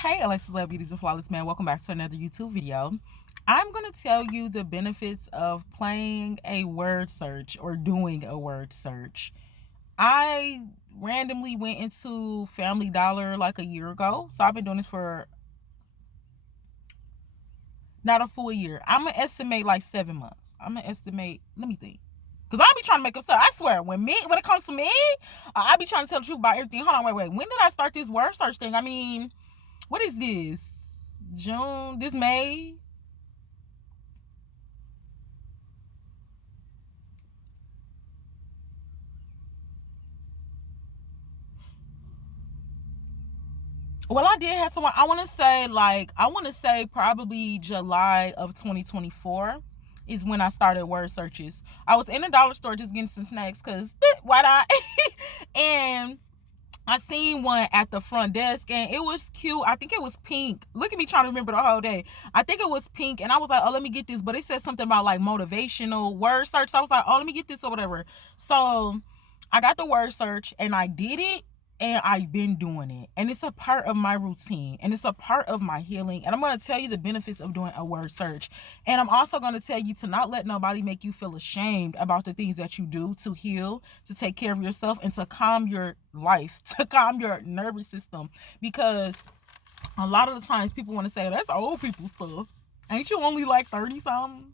Hey, Alexus, Love Beauties and Flawless Man. Welcome back to another YouTube video. I'm going to tell you the benefits of playing a word search or doing a word search. I randomly went into Family Dollar like a year ago. So I've been doing this for not a full year. I'm going to estimate like 7 months. Let me think. Because I'll be trying to make up stuff. I swear, when it comes to me, I be trying to tell the truth about everything. Hold on, wait. When did I start this word search thing? What is this? June? This May? Well, I did have someone. I want to say probably July of 2024 is when I started word searches. I was in a dollar store just getting some snacks because why not? And I seen one at the front desk and it was cute. I think it was pink. Look at me trying to remember the whole day. I think it was pink and I was like, oh, let me get this. But it said something about like motivational word search. So I was like, oh, let me get this or whatever. So I got the word search and I did it and I've been doing it. And it's a part of my routine and it's a part of my healing. And I'm going to tell you the benefits of doing a word search. And I'm also going to tell you to not let nobody make you feel ashamed about the things that you do to heal, to take care of yourself, and to calm your life, to calm your nervous system. Because a lot of the times people want to say, that's old people stuff. Ain't you only like 30 something?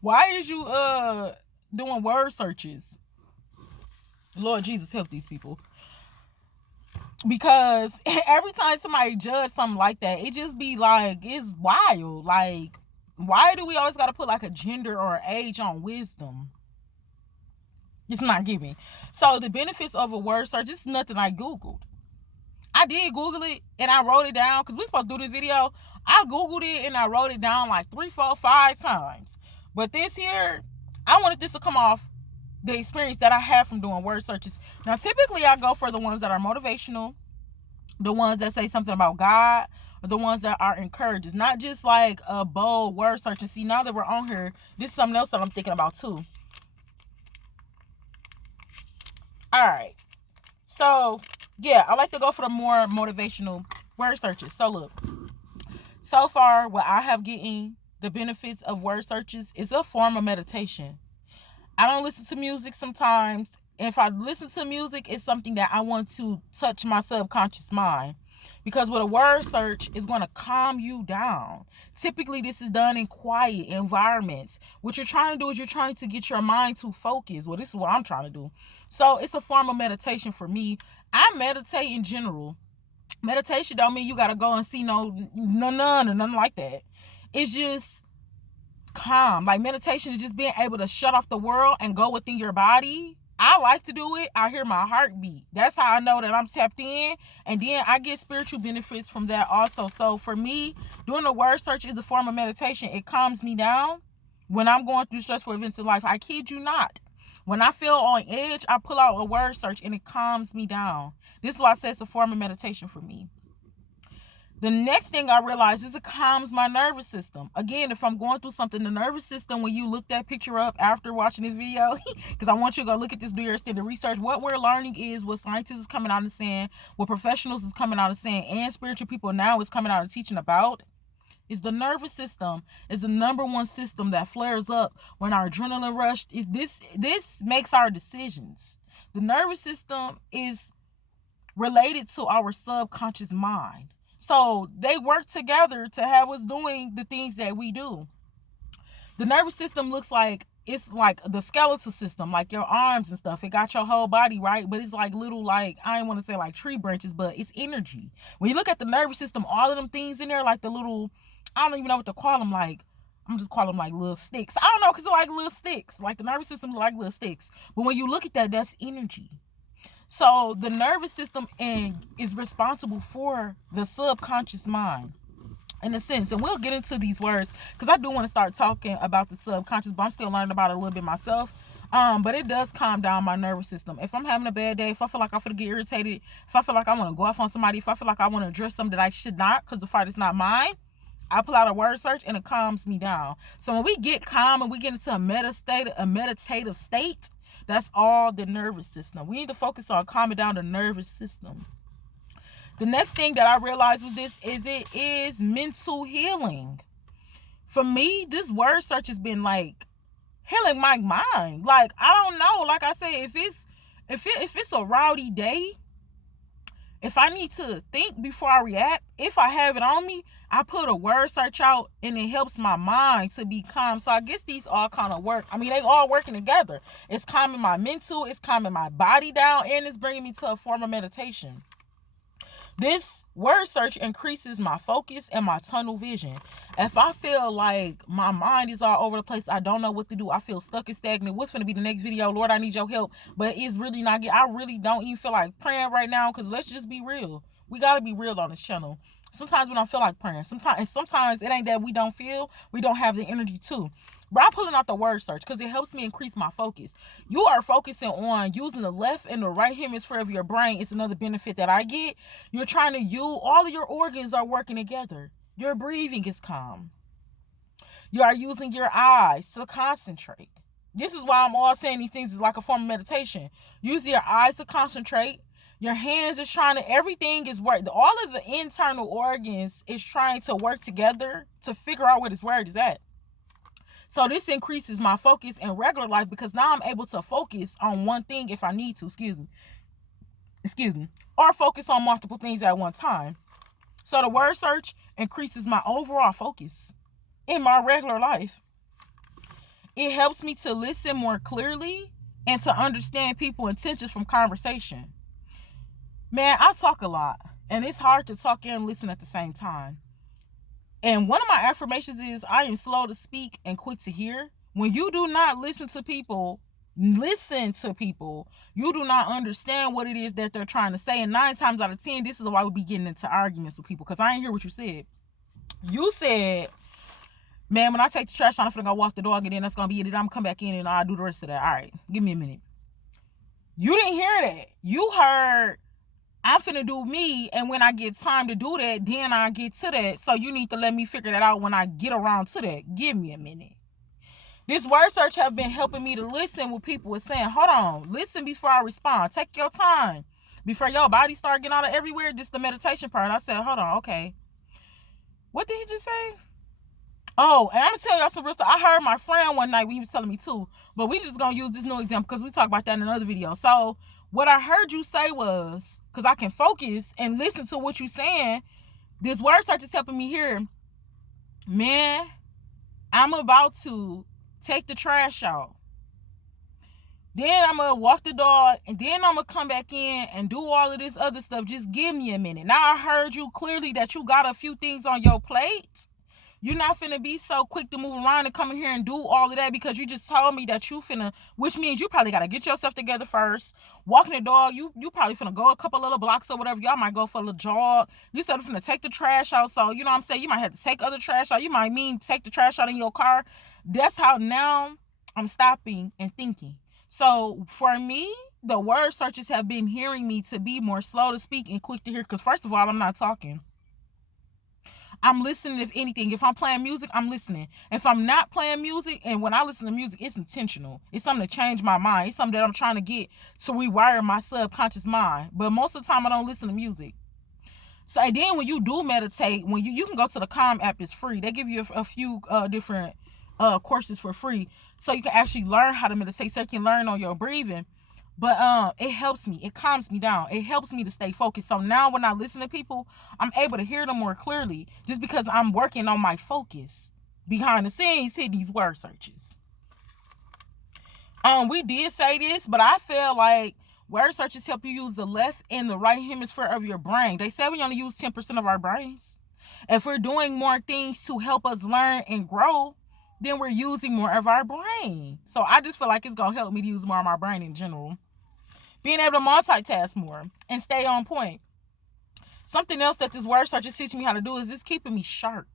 Why is you doing word searches? Lord Jesus, help these people. Because every time somebody judge something like that, it just be like, it's wild. Like, why do we always got to put like a gender or age on wisdom? It's not giving. So the benefits of a word search, this is nothing I Googled. I did Google it and I wrote it down because we're supposed to do this video. I Googled it and I wrote it down like 3, 4, 5 times. But this here, I wanted this to come off the experience that I have from doing word searches. Now, typically I go for the ones that are motivational, the ones that say something about God, or the ones that are encouraging. It's not just like a bold word search. And see, now that we're on here, this is something else that I'm thinking about too. All right. So, yeah, I like to go for the more motivational word searches. So, look. So far, what I have getting the benefits of word searches is a form of meditation. I don't listen to music sometimes. If I listen to music, it's something that I want to touch my subconscious mind. Because with a word search, it's going to calm you down. Typically, this is done in quiet environments. What you're trying to do is you're trying to get your mind to focus. Well, this is what I'm trying to do. So it's a form of meditation for me. I meditate in general. Meditation don't mean you got to go and see nothing like that. It's just calm. Like, meditation is just being able to shut off the world and go within your body. I like to do it. I hear my heartbeat. That's how I know that I'm tapped in. And then I get spiritual benefits from that also. So for me, doing a word search is a form of meditation. It calms me down when I'm going through stressful events in life. I kid you not. When I feel on edge, I pull out a word search and it calms me down. This is why I say it's a form of meditation for me. The next thing I realized is it calms my nervous system. Again, if I'm going through something, the nervous system, when you look that picture up after watching this video, because I want you to go look at this, do your extended research. What we're learning is what scientists is coming out and saying, what professionals is coming out and saying, and spiritual people now is coming out and teaching about, is the nervous system is the number one system that flares up when our adrenaline rush is this makes our decisions. The nervous system is related to our subconscious mind. So they work together to have us doing the things that we do. The nervous system looks like, it's like the skeletal system, like your arms and stuff. It got your whole body, right? But it's like little, like, I don't want to say like tree branches, but it's energy. When you look at the nervous system, all of them things in there, like the little, I don't even know what to call them. Like, I'm just calling them like little sticks. I don't know, because they're like little sticks. Like the nervous system is like little sticks. But when you look at that, that's energy. So the nervous system is responsible for the subconscious mind in a sense. And we'll get into these words because I do want to start talking about the subconscious, but I'm still learning about it a little bit myself. But it does calm down my nervous system. If I'm having a bad day, if I feel like I'm going to get irritated, if I feel like I want to go off on somebody, if I feel like I want to address something that I should not because the fight is not mine, I pull out a word search and it calms me down. So when we get calm and we get into a meditative state, that's all the nervous system. We need to focus on calming down the nervous system. The next thing that I realized was this is it is mental healing. For me, this word search has been like healing my mind. Like, I don't know. Like I said, if it's a rowdy day, if I need to think before I react, if I have it on me, I put a word search out and it helps my mind to be calm. So I guess these all kind of work. I mean, they all working together. It's calming my mental, it's calming my body down, and it's bringing me to a form of meditation. This word search increases my focus and my tunnel vision. If I feel like my mind is all over the place, I don't know what to do, I feel stuck and stagnant, what's going to be the next video? Lord, I need your help. But it's really not, I really don't even feel like praying right now, because let's just be real. We got to be real on this channel. Sometimes we don't feel like praying. Sometimes it ain't that we don't feel, we don't have the energy to. But I'm pulling out the word search because it helps me increase my focus. You are focusing on using the left and the right hemisphere of your brain. It's another benefit that I get. You're trying to use, all of your organs are working together. Your breathing is calm. You are using your eyes to concentrate. This is why I'm all saying these things is like a form of meditation. Use your eyes to concentrate. Your hands is trying to, everything is working. All of the internal organs is trying to work together to figure out where this word is at. So this increases my focus in regular life because now I'm able to focus on one thing if I need to, excuse me, or focus on multiple things at one time. So the word search increases my overall focus in my regular life. It helps me to listen more clearly and to understand people's intentions from conversation. Man, I talk a lot, and it's hard to talk and listen at the same time. And one of my affirmations is I am slow to speak and quick to hear. When you do not listen to people, you do not understand what it is that they're trying to say. And 9 times out of 10, this is why we be getting into arguments with people, because I ain't hear what you said. You said, man, when I take the trash out, I'm finna go walk the dog, and then that's gonna be it. I'm gonna come back in and I'll do the rest of that. All right, give me a minute. You didn't hear that. You heard, I'm finna do me, and when I get time to do that, then I get to that. So you need to let me figure that out when I get around to that. Give me a minute. This word search have been helping me to listen what people are saying. Hold on. Listen before I respond. Take your time. Before your body start getting out of everywhere, this is the meditation part. I said, hold on, okay. What did he just say? Oh, and I'm going to tell y'all some real stuff. I heard my friend one night when he was telling me too. But we just going to use this new example because we talk about that in another video. So what I heard you say was, because I can focus and listen to what you're saying, this word search is helping me here. Man, I'm about to take the trash out. Then I'm going to walk the dog, and then I'm going to come back in and do all of this other stuff. Just give me a minute. Now I heard you clearly that you got a few things on your plate. You're not finna be so quick to move around and come in here and do all of that because you just told me that you finna, which means you probably got to get yourself together first. Walking the dog, you probably finna go a couple little blocks or whatever. Y'all might go for a little jog. You said finna take the trash out. So, you know what I'm saying? You might have to take other trash out. You might mean take the trash out in your car. That's how now I'm stopping and thinking. So for me, the word searches have been hearing me to be more slow to speak and quick to hear. Because first of all, I'm not talking. I'm listening. If anything, if I'm playing music, I'm listening. If I'm not playing music, and when I listen to music, it's intentional. It's something to change my mind. It's something that I'm trying to get to rewire my subconscious mind. But most of the time, I don't listen to music. So and then when you do meditate, when you can go to the Calm app, it's free. They give you a few different courses for free, so you can actually learn how to meditate. So you can learn on your breathing. But it helps me. It calms me down. It helps me to stay focused. So now when I listen to people, I'm able to hear them more clearly just because I'm working on my focus behind the scenes, hitting these word searches. We did say this, but I feel like word searches help you use the left and the right hemisphere of your brain. They say we only use 10% of our brains. If we're doing more things to help us learn and grow, then we're using more of our brain. So I just feel like it's going to help me to use more of my brain in general. Being able to multitask more and stay on point. Something else that this word search is teaching me how to do is just keeping me sharp.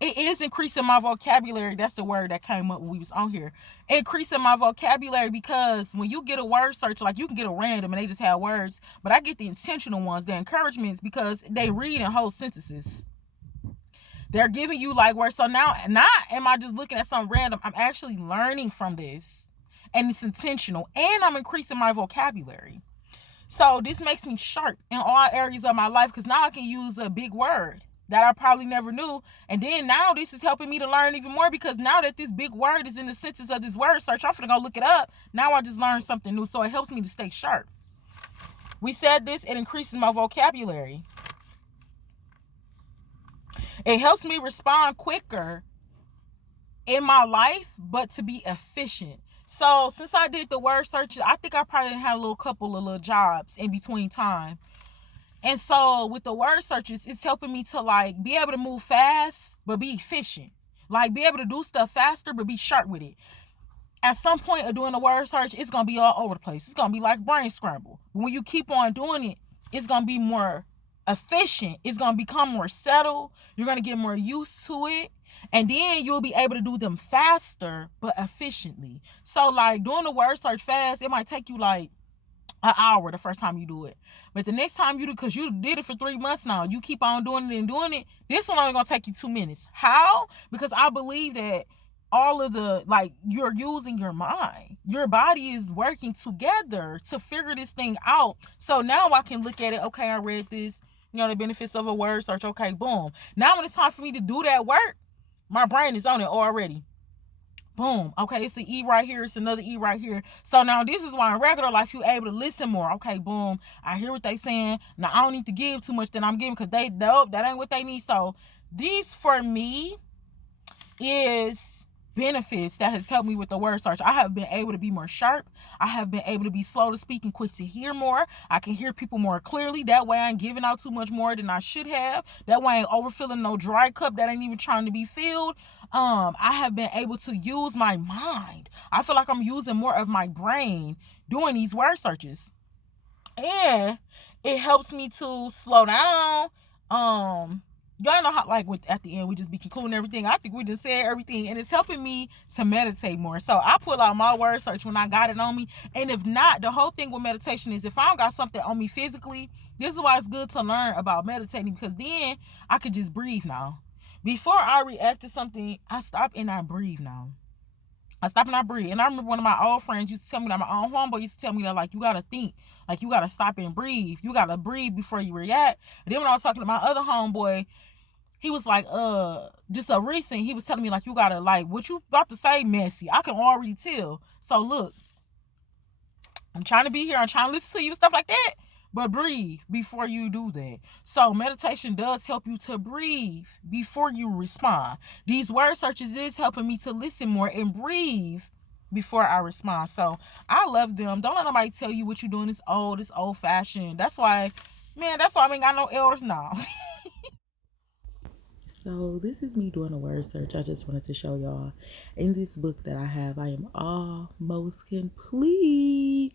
It is increasing my vocabulary. That's the word that came up when we was on here. Increasing my vocabulary, because when you get a word search, like you can get a random and they just have words, but I get the intentional ones, the encouragements, because they read in whole sentences. They're giving you like words. So now, not am I just looking at something random. I'm actually learning from this. And it's intentional. And I'm increasing my vocabulary. So this makes me sharp in all areas of my life because now I can use a big word that I probably never knew. And then now this is helping me to learn even more because now that this big word is in the sentence of this word search, I'm gonna go look it up. Now I just learned something new. So it helps me to stay sharp. We said this, it increases my vocabulary. It helps me respond quicker in my life, but to be efficient. So since I did the word search, I think I probably had a couple of little jobs in between time. And so with the word searches, it's helping me to like be able to move fast, but be efficient. Like be able to do stuff faster, but be sharp with it. At some point of doing the word search, it's going to be all over the place. It's going to be like brain scramble. But when you keep on doing it, it's going to be more efficient. It's going to become more settled. You're going to get more used to it. And then you'll be able to do them faster, but efficiently. So like doing the word search fast, it might take you like an hour the first time you do it. But the next time you do, because you did it for 3 months now, you keep on doing it and doing it, this one only going to take you 2 minutes. How? Because I believe that all of the, like, you're using your mind. Your body is working together to figure this thing out. So now I can look at it. Okay, I read this, the benefits of a word search. Okay, boom. Now when it's time for me to do that work, my brain is on it already. Boom. Okay, it's an E right here. It's another E right here. So now this is why in regular life you're able to listen more. Okay, boom. I hear what they saying. Now I don't need to give too much that I'm giving because they dope. That ain't what they need. So these for me is benefits that has helped me with the word search. I have been able to be more sharp. I have been able to be slow to speak and quick to hear more. I can hear people more clearly. That way I ain't giving out too much more than I should have. That way I ain't overfilling no dry cup that ain't even trying to be filled. I have been able to use my mind. I feel like I'm using more of my brain doing these word searches. And it helps me to slow down. Y'all know how, like, with at the end we just be concluding everything. I think we just said everything, and it's helping me to meditate more. So I pull out my word search when I got it on me. And if not, the whole thing with meditation is if I don't got something on me physically, this is why it's good to learn about meditating, because then I could just breathe now. Before I react to something, I stop and I breathe now. I stop and I breathe. And I remember one of my old friends used to tell me that, my own homeboy used to tell me that, like, you got to think. Like, you got to stop and breathe. You got to breathe before you react. And then when I was talking to my other homeboy, he was like, just a recent, he was telling me, like, you got to, like, what you about to say, messy. I can already tell. So, look, I'm trying to be here. I'm trying to listen to you and stuff like that. But breathe before you do that. So meditation does help you to breathe before you respond. These word searches is helping me to listen more and breathe before I respond. So I love them. Don't let nobody tell you what you're doing is old. It's old fashioned. That's why I ain't got no elders now. So this is me doing a word search. I just wanted to show y'all in this book that I have, I am almost complete.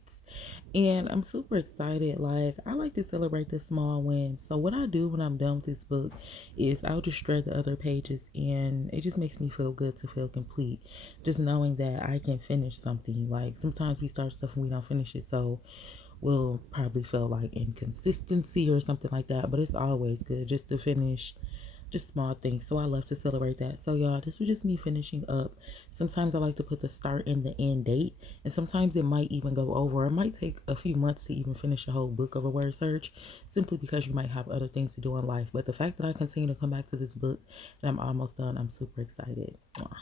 And I'm super excited. Like, I like to celebrate the small wins. So what I do when I'm done with this book is I'll just shred the other pages, and it just makes me feel good to feel complete. Just knowing that I can finish something. Like, sometimes we start stuff and we don't finish it. So we'll probably feel like inconsistency or something like that. But it's always good just to finish just small things. So I love to celebrate that. So y'all, this was just me finishing up. Sometimes I like to put the start and the end date, and sometimes it might even go over. It might take a few months to even finish a whole book of a word search, simply because you might have other things to do in life. But the fact that I continue to come back to this book and I'm almost done, I'm super excited. Mwah.